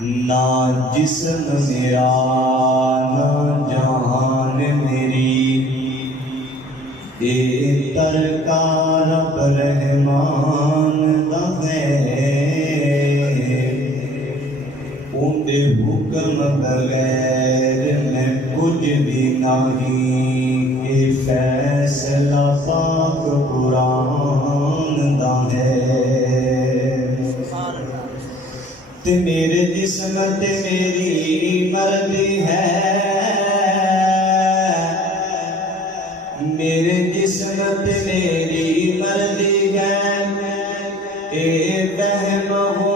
نہ جسم میرا نہ جہان میری، اے ترکا رب رحمان دا ہے، اندے حکم بغیر میں کچھ بھی نہیں، اے فیصلہ پاک قرآن دا ہے۔ تے میرے جسم تے میری مرضی ہے، میرے جسم تے میری مرضی ہے، اے وہم